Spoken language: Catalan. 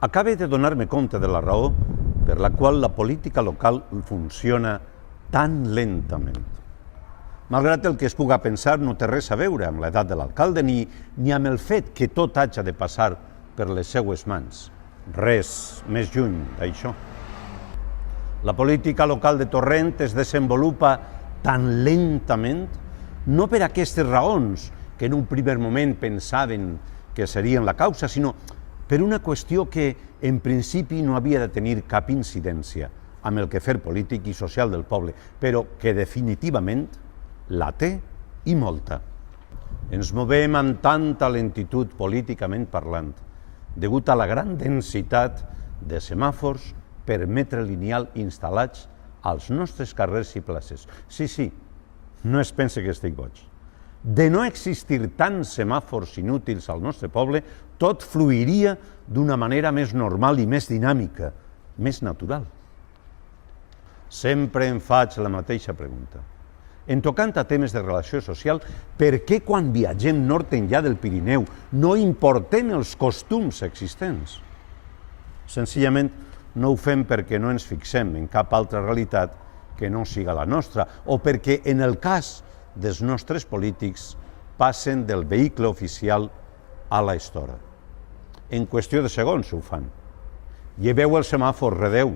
Acabe de donar-me compte de la raó per la qual la política local funciona tan lentament. Malgrat el que es puga pensar, no té res a veure amb l'edat de l'alcalde ni amb el fet que tot hagi de passar per les seues mans. Res més lluny d'això. La política local de Torrent es desenvolupa tan lentament, no per aquestes raons que en un primer moment pensaven que serien la causa, sinó per una qüestió que en principi no havia de tenir cap incidència amb el quefer polític i social del poble, però que definitivament la té i molta. Ens movem amb tanta lentitud políticament parlant, degut a la gran densitat de semàfors per metre lineal instal·lats als nostres carrers i places. Sí, no es pense que estic boig. De no existir tants semàfors inútils al nostre poble, tot fluiria d'una manera més normal i més dinàmica, més natural. Sempre em faig la mateixa pregunta. En tocant a temes de relació social, per què quan viatgem nord enllà del Pirineu no importem els costums existents? Senzillament no ho fem perquè no ens fixem en cap altra realitat que no siga la nostra, o perquè en el cas dels nostres polítics passen del vehicle oficial a la història. En qüestió de segons ho fan. Lleveu el semàfor, redeu,